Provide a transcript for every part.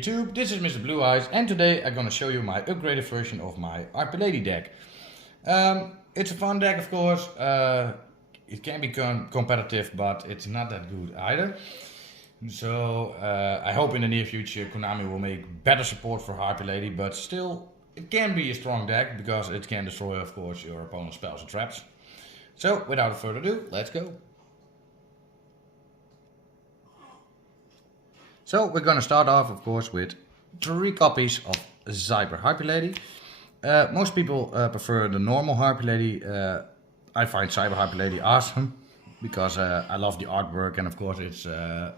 YouTube, this is Mr. Blue Eyes and today I'm gonna show you my upgraded version of my Harpy Lady deck. It's a fun deck, of course. It can become competitive, but it's not that good either. So I hope in the near future Konami will make better support for Harpy Lady, but still it can be a strong deck because it can destroy, of course, your opponent's spells and traps. So without further ado, let's go. So we're gonna start off, of course, with 3 copies of Cyber Harpy Lady. Most people prefer the normal Harpy Lady. I find Cyber Harpy Lady awesome because I love the artwork, and of course it's a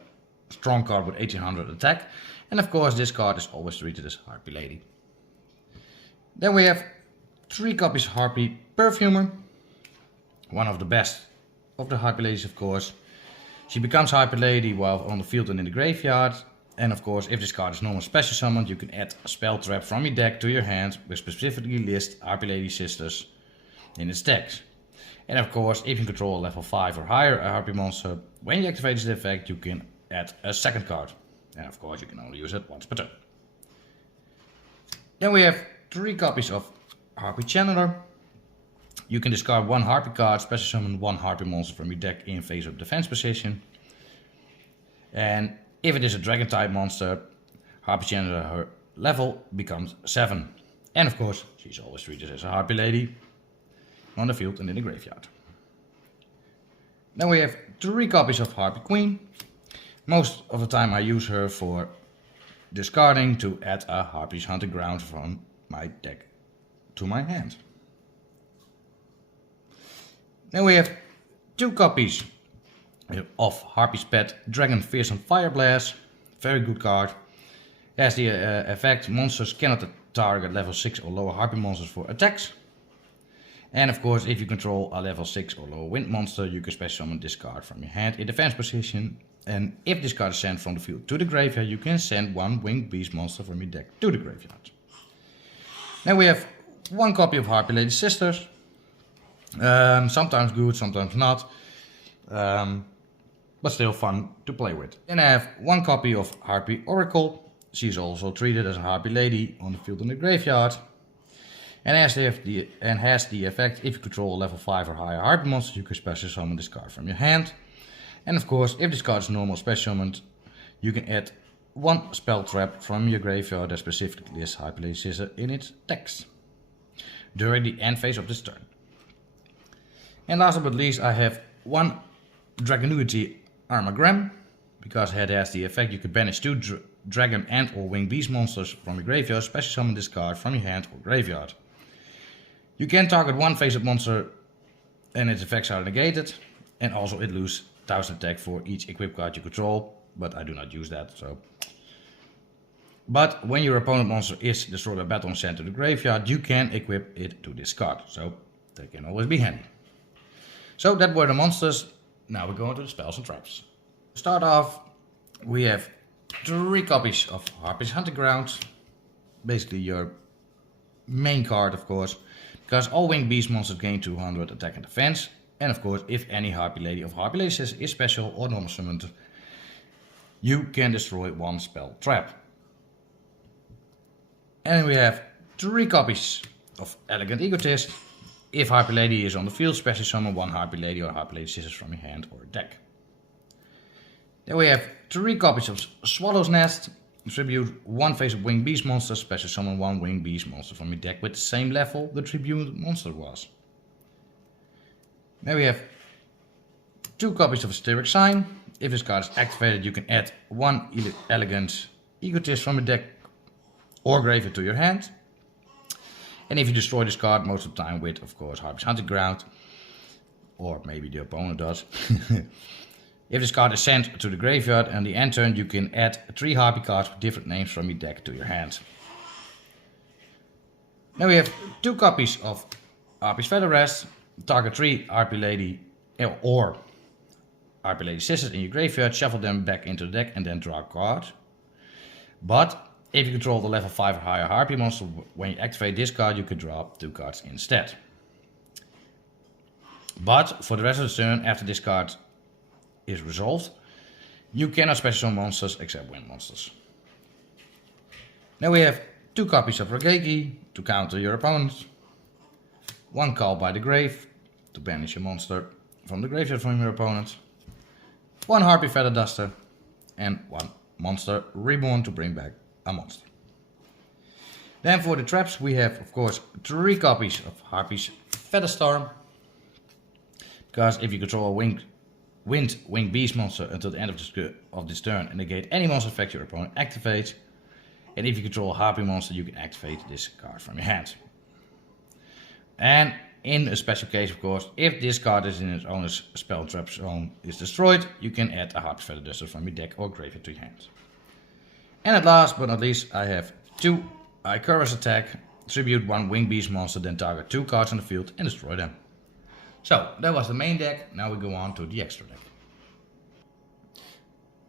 strong card with 1800 attack. And of course this card is always treated as Harpy Lady. Then we have 3 copies of Harpy Perfumer. One of the best of the Harpy Ladies, of course. She becomes Harpy Lady while on the field and in the graveyard. And of course, if this card is normal special summoned, you can add a spell trap from your deck to your hand, which specifically lists Harpy Lady sisters in its decks. And of course, if you control a level 5 or higher a Harpy monster, when you activate this effect, you can add a second card. And of course, you can only use it once per turn. Then we have 3 copies of Harpy Channeler. You can discard 1 Harpy card, special summon 1 Harpy monster from your deck in face of defense position. And if it is a dragon type monster, Harpy Channeler, her level becomes 7. And of course, she's always treated as a Harpy Lady on the field and in the graveyard. Then we have 3 copies of Harpy Queen. Most of the time I use her for discarding to add a Harpy's Hunting Ground from my deck to my hand. Then we have 2 copies of Harpy's Pet Dragon Fearsome Fire Blast. Very good card. Has the effect monsters cannot target level 6 or lower Harpy monsters for attacks. And of course, if you control a level 6 or lower wind monster, you can special summon this card from your hand in defense position. And if this card is sent from the field to the graveyard, you can send 1 winged beast monster from your deck to the graveyard. Then we have 1 copy of Harpy Lady Sisters. Sometimes good, sometimes not, but still fun to play with. Then I have 1 copy of Harpy Oracle. She's also treated as a Harpy Lady on the field in the graveyard, and has the effect: if you control a level 5 or higher Harpy monster, you can special summon this card from your hand. And of course, if this card is normal special summoned, you can add 1 spell trap from your graveyard that specifically lists Harpy Lady Sister in its text during the end phase of this turn. And last but not least, I have 1 Dragonuity Armagram, because it has the effect: you can banish 2 dragon and or winged beast monsters from your graveyard, special summon this card from your hand or graveyard. You can target 1 face-up monster and its effects are negated, and also it loses 1000 attack for each equipped card you control, but I do not use that. But when your opponent monster is destroyed by battle and sent to the graveyard, you can equip it to this card, so that can always be handy. So that were the monsters. Now we're going to the spells and traps. To start off, we have 3 copies of Harpy's Hunting Ground. Basically your main card, of course, because all winged beast monsters gain 200 attack and defense. And of course, if any Harpy Lady of Harpy Lady is special or normal summoned, you can destroy 1 spell trap. And we have 3 copies of Elegant Egotist. If Harpy Lady is on the field, special summon 1 Harpy Lady or Harpy Lady Sisters from your hand or deck. Then we have 3 copies of Swallow's Nest. Tribute 1 face of winged beast monster, special summon 1 winged beast monster from your deck with the same level the tribute monster was. Then we have 2 copies of Hysteric Sign. If this card is activated, you can add 1 Elegant Egotist from your deck or graveyard to your hand. And if you destroy this card, most of the time with, of course, Harpy's Hunting Ground, or maybe the opponent does. If this card is sent to the graveyard and the end turn, you can add 3 Harpy cards with different names from your deck to your hand. Then we have 2 copies of Harpy's Feather Rest. Target 3 Harpy Lady or Harpy Lady Sisters in your graveyard, shuffle them back into the deck and then draw a card. But if you control the level 5 or higher Harpy monster, when you activate this card, you can draw 2 cards instead. But for the rest of the turn, after this card is resolved, you cannot special summon monsters except wind monsters. Now we have 2 copies of Rageki to counter your opponent, 1 Call by the Grave to banish a monster from the graveyard from your opponent, 1 Harpy Feather Duster, and 1 Monster Reborn to bring back a monster. Then for the traps we have of course 3 copies of Harpy's Feather Storm, because if you control a winged beast monster until the end of this turn and negate any monster effect your opponent activates, and if you control a Harpy monster you can activate this card from your hand. And in a special case of course, if this card is in its owner's spell trap zone is destroyed, you can add a Harpy Feather Duster from your deck or graveyard to your hand. And at last but not least I have 2 Icarus Attack, tribute 1 winged beast monster, then target 2 cards on the field and destroy them. So that was the main deck. Now we go on to the extra deck.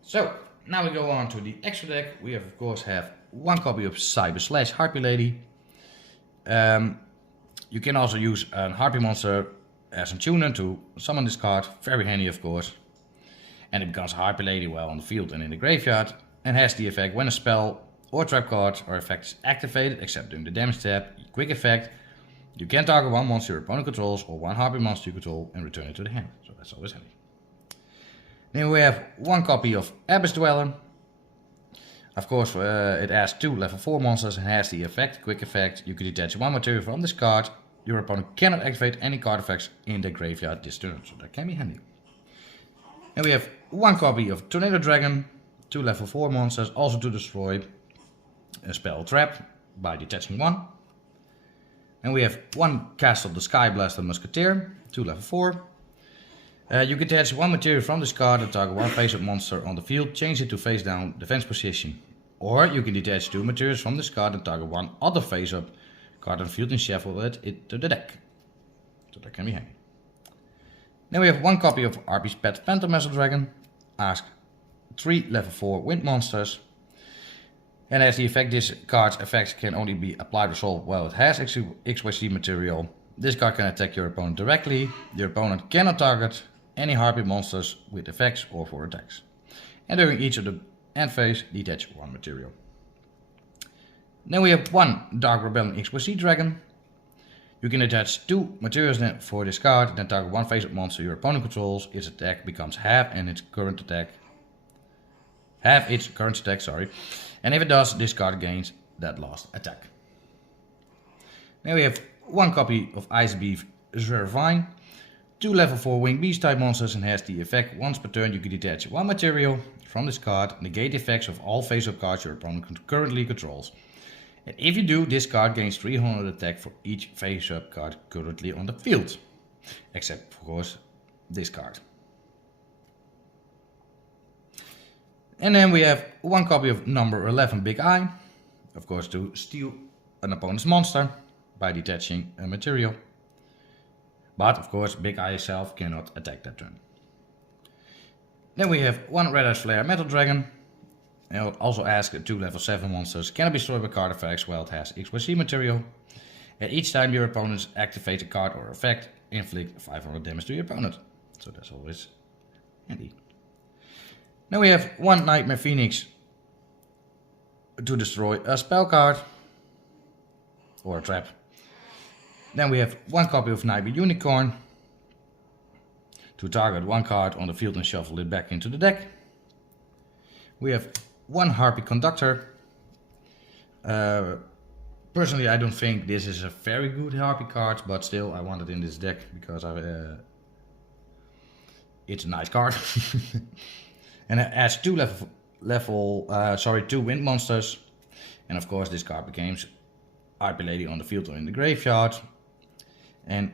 So now we go on to the extra deck. We have of course 1 copy of Cyber / Harpy Lady. You can also use a Harpy monster as a tuner to summon this card, very handy of course. And it becomes Harpy Lady while on the field and in the graveyard, and has the effect when a spell or trap card or effect is activated except during the damage tab. Quick effect, you can target 1 monster your opponent controls or 1 Harpy monster you control and return it to the hand, so that's always handy. Then we have 1 copy of Abyss Dweller. Of course it has 2 level 4 monsters and has the effect, quick effect, you can detach 1 material from this card. Your opponent cannot activate any card effects in the graveyard this turn, so that can be handy. And we have 1 copy of Tornado Dragon, 2 level 4 monsters, also to destroy a spell trap by detaching 1. And we have 1 Castle the Sky Blaster Musketeer, 2 level 4. You can detach 1 material from this card and target 1 face-up monster on the field, change it to face down defense position. Or you can detach 2 materials from this card and target 1 other face-up card on the field and shuffle it to the deck. So that can be handy. Then we have 1 copy of Harpy's Pet Phantom Metal Dragon. Ask 3 level 4 wind monsters. And as the effect, this card's effects can only be applied or solved while it has XYZ material. This card can attack your opponent directly. Your opponent cannot target any Harpy monsters with effects or for attacks. And during each of the end phase, detach 1 material. Then we have 1 Dark Rebellion XYZ Dragon. You can attach 2 materials for this card, then target 1 face-up monster your opponent controls. Its attack becomes half its current attack, and if it does, this card gains that last attack. Then we have 1 copy of Ice Beef Zervine, 2 level 4 winged beast type monsters, and has the effect once per turn you can detach 1 material from this card, negate the effects of all face-up cards your opponent currently controls. And if you do, this card gains 300 attack for each face-up card currently on the field, except of course this card. And then we have 1 copy of number 11 Big Eye, of course to steal an opponent's monster by detaching a material. But of course Big Eye itself cannot attack that turn. Then we have 1 Red Eyes Flare Metal Dragon. And I'll also ask 2 level 7 monsters cannot be destroyed by card effects while it has XYZ material. And each time your opponent activates a card or effect, inflict 500 damage to your opponent. So that's always handy. Now we have 1 Nightmare Phoenix to destroy a spell card or a trap. Then we have 1 copy of Nightmare Unicorn to target 1 card on the field and shuffle it back into the deck. We have 1 Harpy Conductor. Personally, I don't think this is a very good Harpy card, but still I want it in this deck because it's a nice card. And it adds 2 2 wind monsters. And of course this card becomes Harpy Lady on the field or in the graveyard. And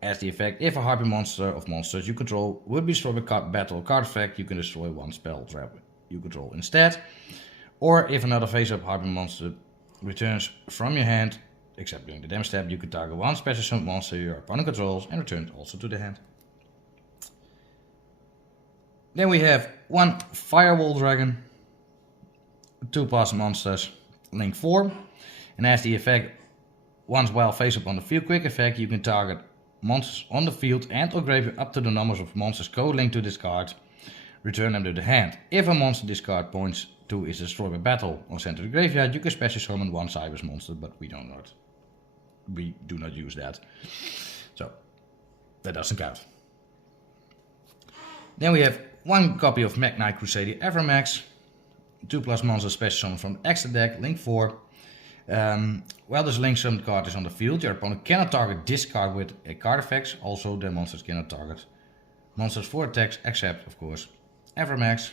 as the effect, if a Harpy monster of monsters you control would be destroyed by battle or card effect, you can destroy 1 spell trap you control instead. Or if another face-up Harpy monster returns from your hand, except during the damage tab, you can target 1 special summon monster your opponent controls and return it also to the hand. Then we have 1 Firewall Dragon, 2 pass monsters, link 4, and as the effect, once while face up on the field, quick effect, you can target monsters on the field and or graveyard up to the numbers of monsters co-linked to this card, return them to the hand. If a monster discard points 2 is destroy by battle or send to the graveyard. You can special summon one Cybers monster, but we do not use that. So that doesn't count. Then we have 1 copy of Knight Crusader Evermax. 2+ monsters special summon from the extra deck, link 4. While this link summoned card is on the field, your opponent cannot target this card with a card effects. Also, the monsters cannot target monsters for attacks, except, of course, Evermax.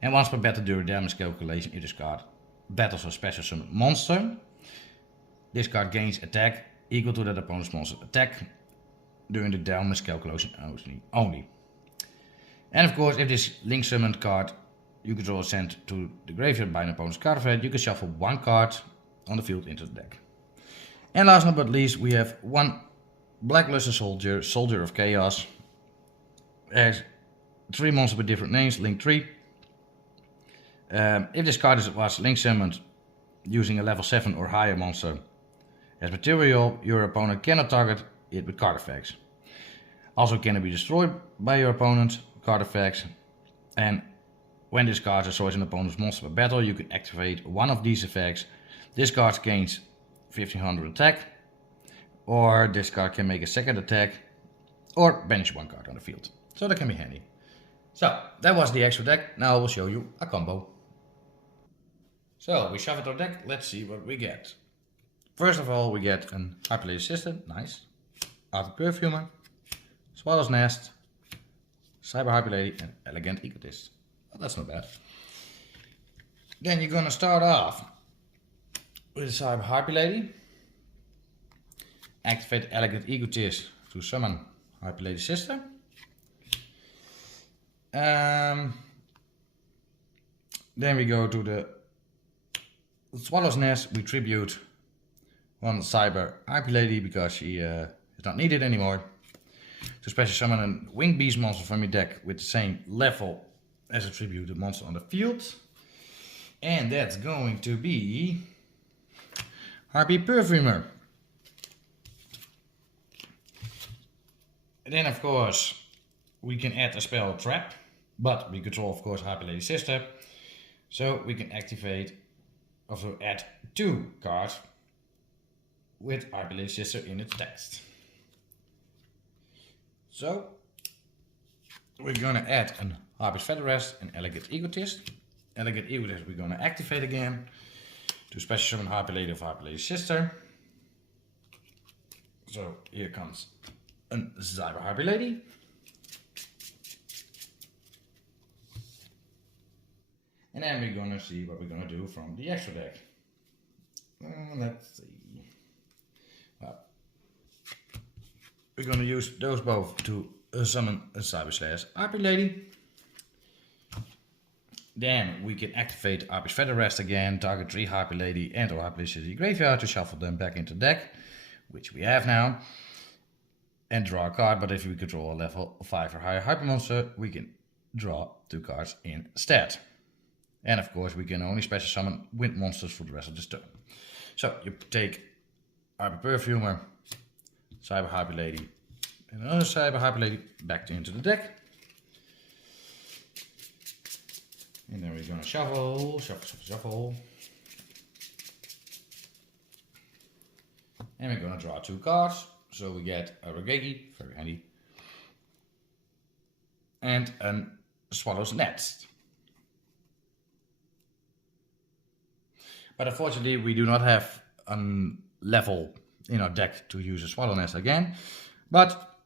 And once per battle during damage calculation, if this card battles a special summon monster, this card gains attack equal to that opponent's monster attack during the damage calculation only. And of course, if this link summoned card you control is sent to the graveyard by an opponent's card effect, you can shuffle 1 card on the field into the deck. And last but not least, we have 1 Blackluster Soldier, Soldier of Chaos. There's 3 monsters with different names, link 3. If this card was link summoned using a level 7 or higher monster as material, your opponent cannot target it with card effects. Also can it be destroyed by your opponent's card effects. And when this card destroys an opponent's monster by battle, you can activate one of these effects. This card gains 1500 attack, or this card can make a second attack, or banish 1 card on the field. So that can be handy. So that was the extra deck. Now I will show you a combo. So we shuffled our deck. Let's see what we get. First of all, we get an Harpy Assistant, nice. Arctic Perfumer, Swallow's Nest, Cyber Harpy Lady, and Elegant Egotist. Well, that's not bad. Then you're gonna start off with a Cyber Harpy Lady. Activate Elegant Egotist to summon Harpy Lady Sister. Then we go to the Swallow's Nest. We tribute 1 Cyber Harpy Lady because she is not needed anymore. To special summon a Winged Beast monster from your deck with the same level as a tributed monster on the field. And that's going to be Harpy Perfumer. And then of course we can add a spell Trap, but we control of course Harpy Lady Sister. So we can activate, also add 2 cards with Harpy Lady Sister in its text. So we're gonna add an Harpy's Featherrest and Elegant Egotist. Elegant Egotist we're gonna activate again to special summon Harpy Lady of Harpy Lady Sister. So here comes a Cyber Harpy Lady. And then we're gonna see what we're gonna do from the extra deck. Let's see. Well, we're gonna use those both to summon a Cyber Harpy Lady. Then we can activate Harpy's Featherrest again, target 3 Harpy Lady and or Harpy Lady graveyard to shuffle them back into the deck, which we have now, and draw a card. But if we control a level 5 or higher Harpy monster, we can draw 2 cards instead. And of course we can only special summon wind monsters for the rest of this turn. So you take Harpy Perfumer, Cyber Harpy Lady, and another Cyber Harpy Lady back into the deck. And then we're gonna shuffle. And we're gonna draw 2 cards. So we get a Regeki, very handy, and a Swallow's Nest. But unfortunately we do not have a level in our deck to use a Swallow Nest again. But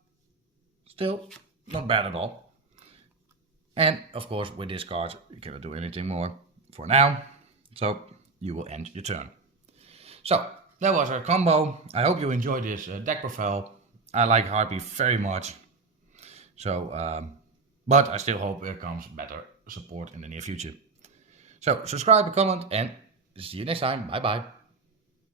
still not bad at all. And of course with this card you cannot do anything more for now. So you will end your turn. So that was our combo. I hope you enjoyed this deck profile. I like Harpy very much. So, but I still hope there comes better support in the near future. So subscribe, comment, and see you next time. Bye bye.